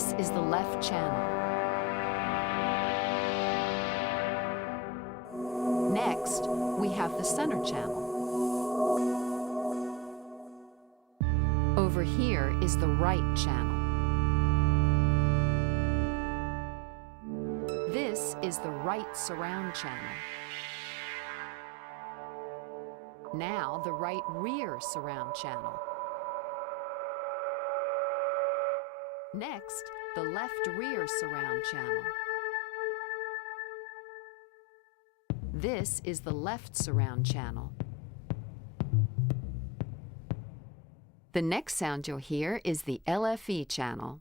This is the left channel. Next, we have the center channel. Over here is the right channel. This is the right surround channel. Now the right rear surround channel. Next, the left rear surround channel. This is the left surround channel. The next sound you'll hear is the LFE channel.